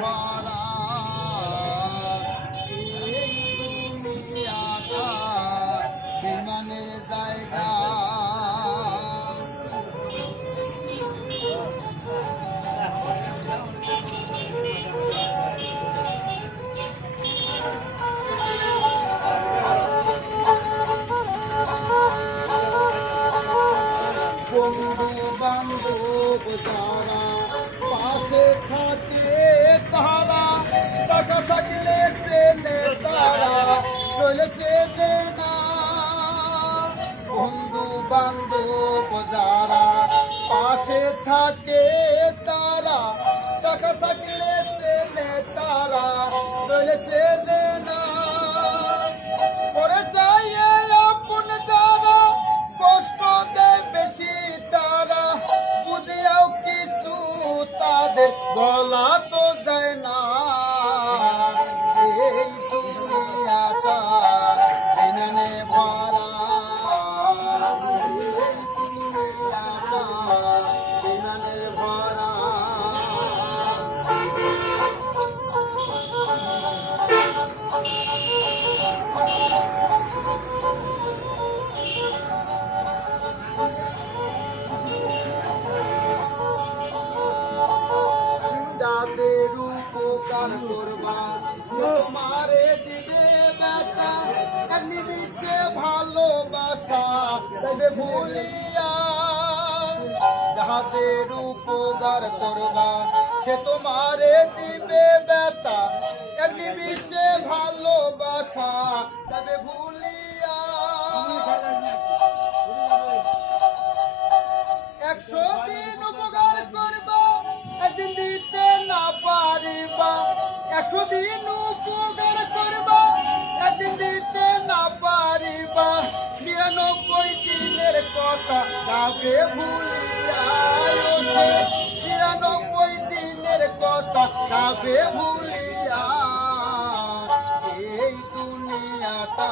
ভরা এই দুনিয়াটা বিমানের জায়গা। বন্ধু বান্ধব যারা পাশে থাকে তারা, টাকা থাকলে চেনে তারা, নইলে চেনে না। বন্ধু বান্ধব যারা পাশে থাকে তারা, টাকা থাকলে চেনে তারা, নইলে চেনে না। পরে চাইয়ে আপন যারা কষ্ট দেয় বেশি তারা, বুঝিয়াও কিছু তাদের বলা তো যায় না। এই দুনিয়াটা বিমানে ভরা, এই দুনিয়াটা বিমানে ভরা। যাদের উপকার করবা তোমারে দিবে ব্যথা, এক নিমিষে ভালোবাসা দেবে ভুলিয়া। যাদের উপকার করবা সে তোমারে দিবে ব্যথা, এক নিমিষে ভালোবাসা দেবে ভুলিয়া। 100 দিন উপকার করবা একদিন দিতে না পারিবা, 100 দিন উপকার করবা একদিন দিতে না পারিবা। 99 দিনের কথা যাবে ভুলিয়া, 99 দিনের কথা যাবে ভুলিয়া। এই দুনিয়াটা